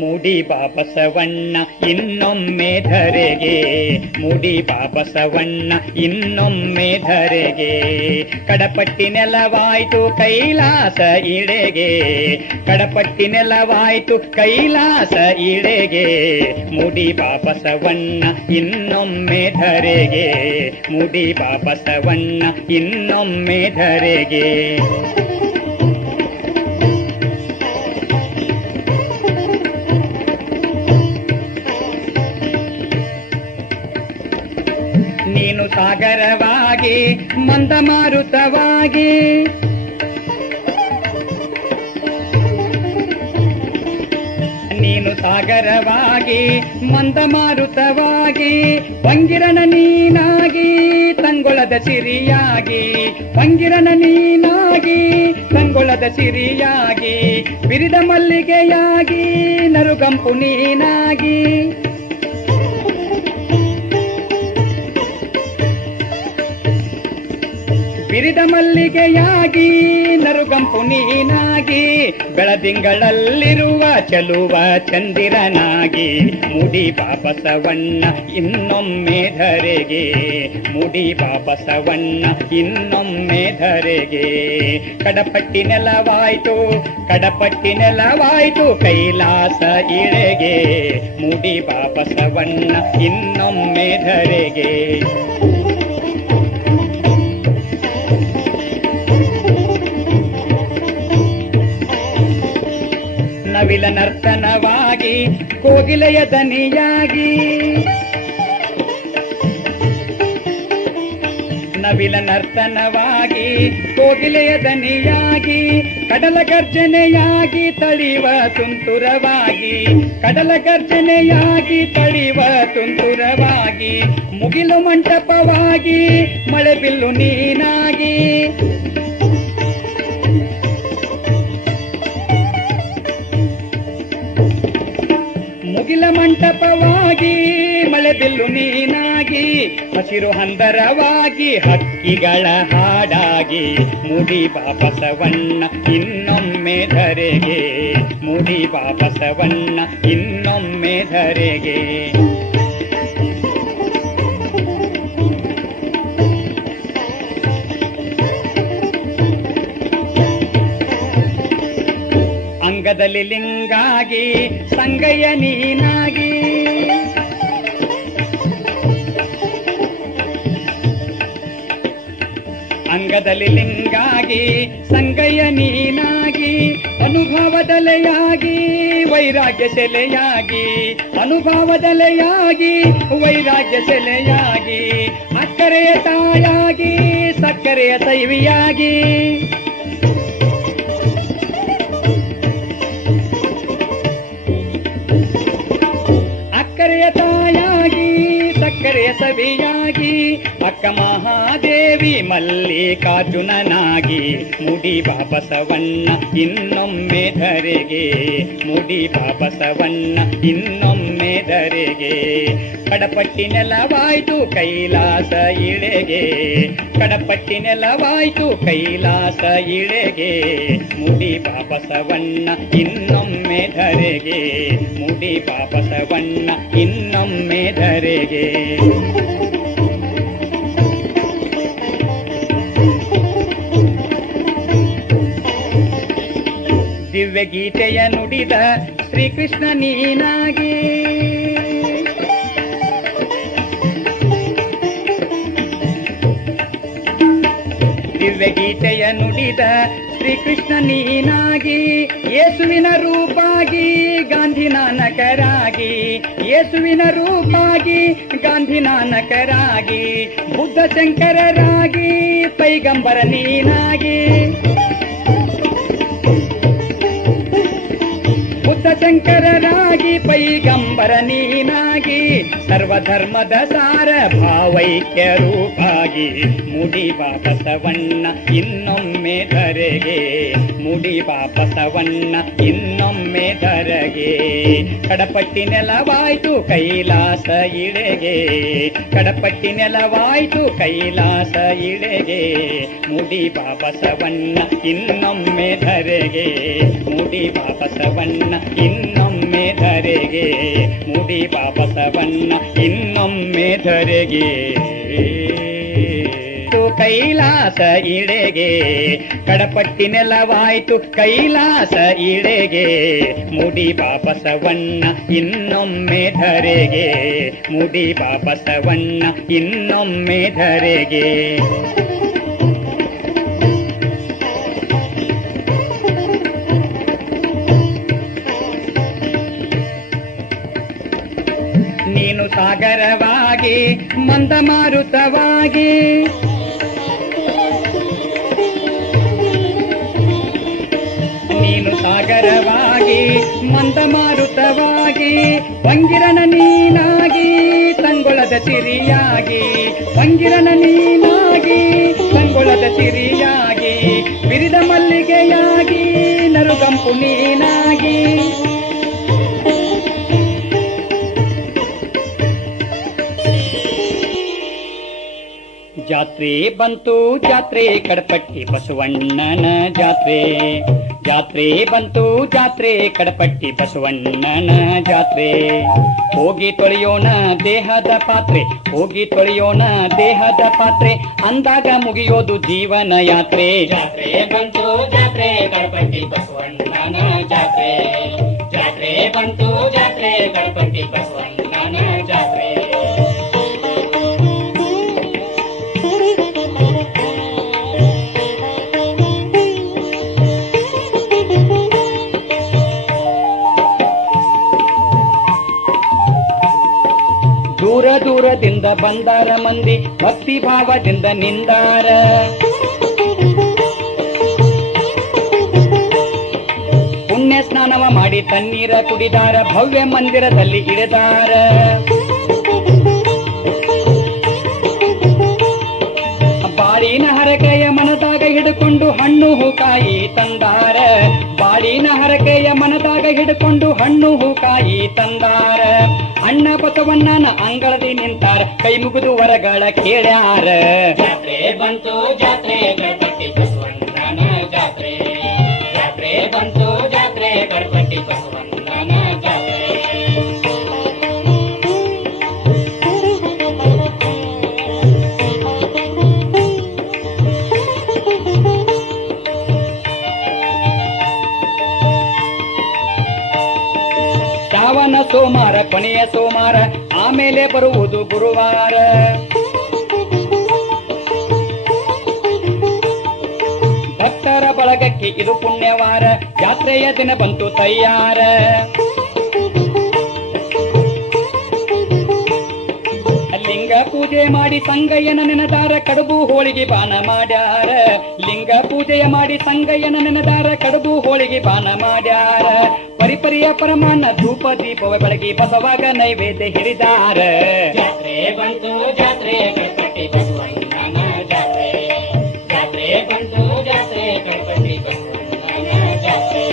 ಮುಡಿ ಬಾಬಸವಣ್ಣ ಇನ್ನೊಮ್ಮೆ ಧರೆಗೆ, ಮುಡಿ ಬಾಬಸವಣ್ಣ ಇನ್ನೊಮ್ಮೆ ಧರೆಗೆ, ಕಡಪಟ್ಟಿ ನೆಲವಾಯ್ತು ಕೈಲಾಸ ಇಳೆಗೆ, ಕಡಪಟ್ಟಿ ನೆಲವಾಯ್ತು ಕೈಲಾಸ ಇಳೆಗೆ, ಮುಡಿ ಬಾಬಸವಣ್ಣ ಇನ್ನೊಮ್ಮೆ ಧರೆಗೆ, ಮುಡಿ ಬಾಬಸವಣ್ಣ ಇನ್ನೊಮ್ಮೆ ಧರೆಗೆ. ನೀನು ಸಾಗರವಾಗಿ ಮಂದಮಾರುತವಾಗಿ, ನೀನು ಸಾಗರವಾಗಿ ಮಂದಮಾರುತವಾಗಿ, ಪಂಗಿರನ ನೀನಾಗಿ ತಂಗೊಳದ ಸಿರಿಯಾಗಿ, ಪಂಗಿರನ ನೀನಾಗಿ ತಂಗೊಳದ ಸಿರಿಯಾಗಿ, ಬಿರಿದ ಮಲ್ಲಿಗೆಯಾಗಿ ನರುಗಂಪು ನೀನಾಗಿ, ಬಿರಿದ ಮಲ್ಲಿಗೆಯಾಗಿ ನರುಗಂಪು ನೀನಾಗಿ, ಬೆಳದಿಂಗಳಲ್ಲಿರುವ ಚಲುವ ಚಂದಿರನಾಗಿ, ಮುಡಿ ಬಾಬಸವಣ್ಣ ಇನ್ನೊಮ್ಮೆ ಧರೆಗೆ, ಮುಡಿ ಬಾಬಸವಣ್ಣ ಇನ್ನೊಮ್ಮೆ ಧರೆಗೆ, ಕಡಪಟ್ಟಿ ನೆಲವಾಯ್ತು ಕಡಪಟ್ಟಿ ನೆಲವಾಯ್ತು ಕೈಲಾಸ ಇಳೆಗೆ, ಮುಡಿ ಬಾಬಸವಣ್ಣ ಇನ್ನೊಮ್ಮೆ ಧರೆಗೆ. ನವಿಲ ನರ್ತನವಾಗಿ ಕೋಗಿಲೆಯ ದನಿಯಾಗಿ, ನವಿಲ ನರ್ತನವಾಗಿ ಕೋಗಿಲೆಯ ದನಿಯಾಗಿ, ಕಡಲ ಗರ್ಜನೆಯಾಗಿ ತಳಿವ ತುಂತುರವಾಗಿ, ಕಡಲ ಗರ್ಜನೆಯಾಗಿ ತಳಿವ ತುಂತುರವಾಗಿ, ಮುಗಿಲು ಮಂಟಪವಾಗಿ ಮಳೆ ಬಿಲ್ಲು ನೀನಾಗಿ, ಮುಗಿಲ ಮಂಟಪವಾಗಿ ಮಳೆ ಬಿಲ್ಲು ನೀನಾಗಿ, ಹಸಿರು ಹಂದರವಾಗಿ ಹಕ್ಕಿಗಳ ಹಾಡಾಗಿ, ಮುಡಿ ಬಾಬಸವಣ್ಣ ಇನ್ನೊಮ್ಮೆ ಧರೆಗೆ, ಮುಡಿ ಬಾಬಸವಣ್ಣ ಇನ್ನೊಮ್ಮೆ ಧರೆಗೆ. ಅಂಗದಲ್ಲಿ ಲಿಂಗಾಗಿ ಸಂಗಯ್ಯ ನೀನಾಗಿ, ಅಂಗದಲ್ಲಿ ಲಿಂಗಾಗಿ ಸಂಗಯ್ಯ ನೀನಾಗಿ, ಅನುಭವದಲೆಯಾಗಿ ವೈರಾಗ್ಯ ಸೆಲೆಯಾಗಿ, ಅನುಭವದಲೆಯಾಗಿ ವೈರಾಗ್ಯ ಸೆಲೆಯಾಗಿ, ಅಕ್ಕರೆಯ ತಾಯಾಗಿ ಸಕ್ಕರೆಯ ಸೈವಿಯಾಗಿ, ಅಕ್ಕರೆಯ ತಾಯಾಗಿ ಸಕ್ಕರೆಯ ಸವಿಯಾಗಿ, ಅಕ್ಕ ಮಹಾದೇವಿ ಮಲ್ಲಿಕಾರ್ಜುನನಾಗಿ, ಮುಡಿ ಬಾಬಸವಣ್ಣ ಇನ್ನೊಮ್ಮೆ ಧರೆಗೆ, ಮುಡಿ ಬಾಬಸವಣ್ಣ ಇನ್ನೊಮ್ಮೆ ಧರೆಗೆ, ಕಡಪಟ್ಟಿ ನೆಲವಾಯ್ತು ಕೈಲಾಸ ಇಳೆಗೆ, ಕಡಪಟ್ಟಿ ನೆಲವಾಯ್ತು ಕೈಲಾಸ ಇಳೆಗೆ, ಮುಡಿ ಬಾಬಸವಣ್ಣ ಇನ್ನೊಮ್ಮೆ ಧರೆಗೆ, ಮುಡಿ ಬಾಬಸವಣ್ಣ ಇನ್ನೊಮ್ಮೆ ಧರೆಗೆ. ದಿವ್ಯ ಗೀತೆಯ ನುಡಿದ ಶ್ರೀಕೃಷ್ಣ ನೀನಾಗಿ, ದಿವ್ಯ ಗೀತೆಯ ನುಡಿದ ಶ್ರೀಕೃಷ್ಣ ನೀನಾಗಿ, ಯೇಸುವಿನ ರೂಪಾಗಿ ಗಾಂಧಿನಾನಕರಾಗಿ, ಯೇಸುವಿನ ರೂಪಾಗಿ ಗಾಂಧಿನಾನಕರಾಗಿ, ಬುದ್ಧ ಶಂಕರರಾಗಿ ಪೈಗಂಬರ ನೀನಾಗಿ, ಬುದ್ಧ ಶಂಕರರಾಗಿ ಪೈಗಂಬರ ನೀನಾಗಿ, ಸರ್ವಧರ್ಮದ ಸಾರ ಭಾವೈಕ್ಯ ರೂಪಾಗಿ ಮುಡಿಬ ಬಸವಣ್ಣ ಇನ್ನೊಮ್ಮೆ ಧರೆಗೆ, ಮುಡಿಬ ಬಸವಣ್ಣ ಇನ್ನೊಮ್ಮೆ ಧರೆಗೆ. ಕಡಪಟ್ಟಿ ನೆಲವಾಯ್ತು ಕೈಲಾಸ ಇಳೆಗೆ, ಕಡಪಟ್ಟಿ ನೆಲವಾಯ್ತು ಕೈಲಾಸ ಇಳೆಗೆ. ಮುಡಿಬ ಬಸವಣ್ಣ ಇನ್ನೊಮ್ಮೆ ಧರೆಗೆ, ಮುಡಿಬ ಬಸವಣ್ಣ ಇನ್ನೊಮ್ಮೆ ಧರೆಗೆ, ಮುಡಿಬ ಬಸವಣ್ಣ ಇನ್ನೊಮ್ಮೆ ಧರೆಗೆ. ಕೈಲಾಸ ಇಳೆಗೆ, ಕಡಪಟ್ಟಿ ನೆಲವಾಯ್ತು ಕೈಲಾಸ ಇಳೆಗೆ. ಮುಡಿಬ ಬಸವಣ್ಣ ಇನ್ನೊಮ್ಮೆ ಧರೆಗೆ, ಮುಡಿಬ ಬಸವಣ್ಣ ಇನ್ನೊಮ್ಮೆ ಧರೆಗೆ. ನೀನು ಸಾಗರವಾಗಿ ಮಂದಮಾರುತವಾಗಿ, ನೀನು ಸಾಗರವಾಗಿ ಮಂದಮಾರುತವಾಗಿ. ವಂಗಿರನ ನೀನಾಗಿ ತಂಗೊಳದ ಸಿರಿಯಾಗಿ, ವಂಗಿರನ ನೀನಾಗಿ ತಂಗೊಳದ ಸಿರಿಯಾಗಿ. ಬಿರಿದ ಮಲ್ಲಿಗೆಯಾಗಿ ನರುಗಂಪು ನೀನಾಗಿ, ಜಾತ್ರೆ ಬಂತು ಜಾತ್ರೆ ಕಡಪಟ್ಟಿ ಬಸವಣ್ಣನ ಜಾತ್ರೆ, ಜಾತ್ರೆ ಬಂತು ಜಾತ್ರೆ ಕಡಪಟ್ಟಿ ಬಸವಣ್ಣನ ಜಾತ್ರೆ. ಹೋಗಿ ತೊಳೆಯೋಣ ದೇಹದ ಪಾತ್ರೆ, ಹೋಗಿ ತೊಳೆಯೋಣ ದೇಹದ ಪಾತ್ರೆ, ಅಂದಾಗ ಮುಗಿಯೋದು ಜೀವನ ಯಾತ್ರೆ. ಜಾತ್ರೆ ಬಂತು ಜಾತ್ರೆ ಕಡಪಟ್ಟಿ ಬಸವಣ್ಣನ ಜಾತ್ರೆ, ಜಾತ್ರೆ ಬಂತು ಜಾತ್ರೆ ಕಡಪಟ್ಟಿ ಬಸವಣ್ಣನ ಜಾತ್ರೆ. ದೂರ ದೂರದಿಂದ ಬಂದಾರ ಮಂದಿ ಭಕ್ತಿ ಭಾವದಿಂದ ನಿಂದಾರ, ಪುಣ್ಯ ಸ್ನಾನವ ಮಾಡಿ ತಣ್ಣೀರ ಕುಡಿದಾರ, ಭವ್ಯ ಮಂದಿರದಲ್ಲಿ ಇಳಿದಾರ. ಬಾಳಿನ ಹರಕೆಯ ಮನದಾಗ ಹಿಡ್ಕೊಂಡು ಹಣ್ಣು ಹೂಕಾಯಿ ತಂದಾರ, ಬಾಳಿನ ಹರಕೆಯ ಮನದಾಗ ಹಿಡ್ಕೊಂಡು ಹಣ್ಣು ಹೂಕಾಯಿ ತಂದಾರ. ಅಣ್ಣ ಬಸವಣ್ಣನ ಅಂಗಳದಿ ನಿಂತಾರ, ಕೈ ಮುಗಿದು ವರಗಳ ಕೇಳ್ಯಾರ. ಜಾತ್ರೆ ಬಂತು ಜಾತ್ರೆ ಕಡಪಟ್ಟಿ ಬಸವಣ್ಣನ ಜಾತ್ರೆ, ಜಾತ್ರೆ ಬಂತು ಜಾತ್ರೆ ಕಡಪಟ್ಟಿ ಬಸವಣ್ಣನ ಜಾತ್ರೆ. ಶ್ರಾವಣ ಸೋಮಾರ ಕೊನೆಯ ಸೋಮಾರ, ಆಮೇಲೆ ಬರುವುದು ಗುರುವಾರ. ಭಕ್ತರ ಬಳಗಕ್ಕೆ ಇದು ಪುಣ್ಯವಾರ, ಜಾತ್ರೆಯ ದಿನ ಬಂತು ತಯ್ಯಾರ. ಲಿಂಗ ಪೂಜೆ ಮಾಡಿ ಸಂಗಯ್ಯನ ನೆನದಾರ, ಕಡುಬು ಹೋಳಿಗೆ ಬಾನ ಮಾಡ್ಯಾರ. ಲಿಂಗ ಪೂಜೆಯ ಮಾಡಿ ಸಂಗಯ್ಯನ ನೆನದಾರ, ಕಡುಬು ಹೋಳಿಗೆ ಬಾನ ಮಾಡ್ಯಾರ. ಪರಿಪರಿಯ ಪರಮಾನ ಧೂಪ ದೀಪವ ಬೆಳಗಿ ಬಸವಾಗ ನೈವೇದ್ಯ ಹಿಡಿದಾರ. ಜಾತ್ರೆ ಬಂತು ಜಾತ್ರೆ ಕಡಪಟ್ಟಿ ಬಸವಣ್ಣನ ಜಾತ್ರೆ, ಜಾತ್ರೆ ಬಂತು ಜಾತ್ರೆ ಕಡಪಟ್ಟಿ ಬಸವಣ್ಣನ ಜಾತ್ರೆ.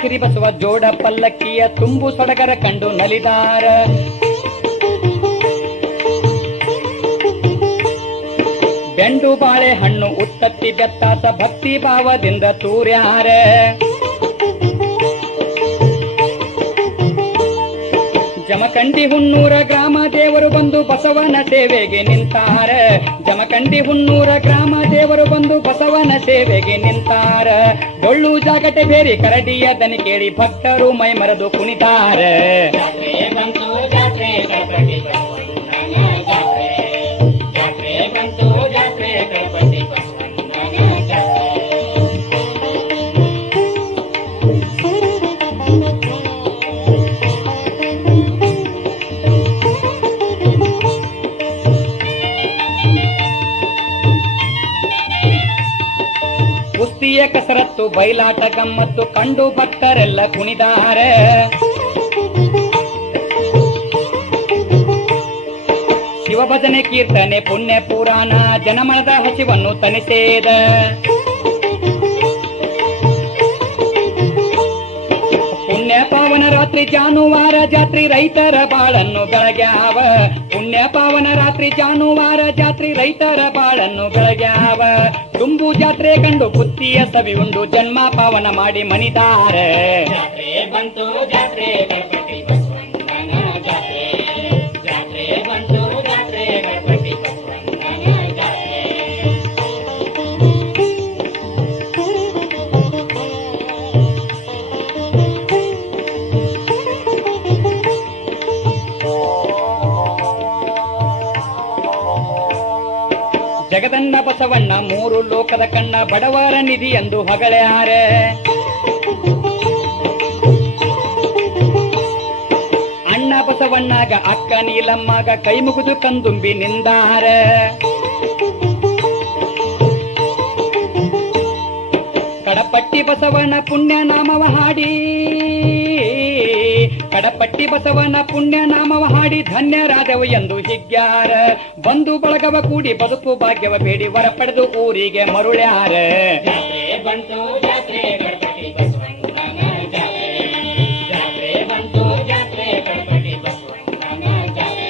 ಕಿರಿಬಸವ ಜೋಡ ಪಲ್ಲಕ್ಕಿಯ ತುಂಬು ಸೊಡಗರ ಕಂಡು ನಲಿದಾರ. ಬೆಂಡು ಬಾಳೆ ಹಣ್ಣು ಉತ್ತತ್ತಿ ಬೆತ್ತಾಸ ಭಕ್ತಿ ಭಾವದಿಂದ ತೂರ್ಯಾರ. ಜಮಖಂಡಿ ಹುಣ್ಣೂರ ಗ್ರಾಮ ದೇವರು ಬಂದು ಬಸವನ ಸೇವೆಗೆ ನಿಂತಾರ. ಜಮಖಂಡಿ ಹುಣ್ಣೂರ ಗ್ರಾಮ ದೇವರು ಬಂದು ಬಸವನ ಸೇವೆಗೆ ನಿಂತಾರ. ಡೊಳ್ಳು ಜಾಗಟೆ ಬೇರಿ ಕರಡಿಯ ದನಿ ಕೇಳಿ ಭಕ್ತರು ಮೈ ಮರೆದು ಕುಣಿತಾರ. ಜಾತ್ರೆ ಬಂತು ಜಾತ್ರೆ ಕಡಪಟ್ಟಿ ಬಸವಣ್ಣನ ಜಾತ್ರೆ, ಜಾತ್ರೆ ಬಂತು ಜಾತ್ರೆ ಕಡಪಟ್ಟಿ ಬಸವಣ್ಣನ ಜಾತ್ರೆ. ಕುಸ್ತಿಯ ಕಸರತ್ತು ಬಯಲಾಟ ಗಮ್ಮತ್ತು ಕಂಡು ಭಕ್ತರೆಲ್ಲ ಕುಣಿದಾರೆ. ಶಿವಭಜನೆ ಕೀರ್ತನೆ ಪುಣ್ಯ ಪುರಾಣ ಜನಮನದ ಹಸಿವನ್ನು ತನಿಸೇದ. ಪುಣ್ಯ ಪಾವನ ರಾತ್ರಿ ಜಾನುವಾರ ಜಾತ್ರಿ ರೈತರ ಬಾಳನ್ನು ಬೆಳಗ್ಯಾವ. ಪುಣ್ಯ ಪಾವನ ರಾತ್ರಿ ಜಾನುವಾರ ಜಾತ್ರಿ ರೈತರ ಬಾಳನ್ನು ಬೆಳಗ್ಯಾವ. ತುಂಬು ಜಾತ್ರೆ ಕಂಡು ಬುತ್ತಿಯ ಸವಿ ಉಂಡು ಜನ್ಮ ಪಾವನ ಮಾಡಿ ಮನಿದಾರ. ಜಾತ್ರೆ ಬಂತು ಜಾತ್ರೆ ಗಣಪತಿ ಬಸವಣ್ಣನ ಜಾತ್ರೆ. ಜಾತ್ರೆ ಬಂತು ಜಾತ್ರೆ ಗಣಪತಿ ಬಸವಣ್ಣನ ಜಾತ್ರೆ. ಜಗದನ್ನ ಬಸವಣ್ಣ ಮೂರು ಲೋಕದ ಕಣ್ಣ ಬಡವರ ನಿಧಿ ಎಂದು ಹೊಗಳ್ಯಾರೆ. ಅಣ್ಣ ಬಸವಣ್ಣಗ ಅಕ್ಕ ನೀಲಮ್ಮಗ ಕೈ ಮುಗಿದು ಕಂದುಂಬಿ ನಿಂದಾರ. ಕಡಪಟ್ಟಿ ಬಸವನ ಪುಣ್ಯ ನಾಮವ ಹಾಡಿ ಕಡಪಟ್ಟಿ ಬಸವನ ಪುಣ್ಯ ನಾಮವ ಹಾಡಿ ಧನ್ಯರಾದವು ಎಂದು ಹಿಗ್ಗ್ಯಾರ. ಬಂಧು ಬಳಗವ ಕೂಡಿ ಬದುಕು ಭಾಗ್ಯವ ಬೇಡಿ ವರ ಪಡೆದು ಊರಿಗೆ ಮರುಳ್ಯಾರ. ಜಾತ್ರೆ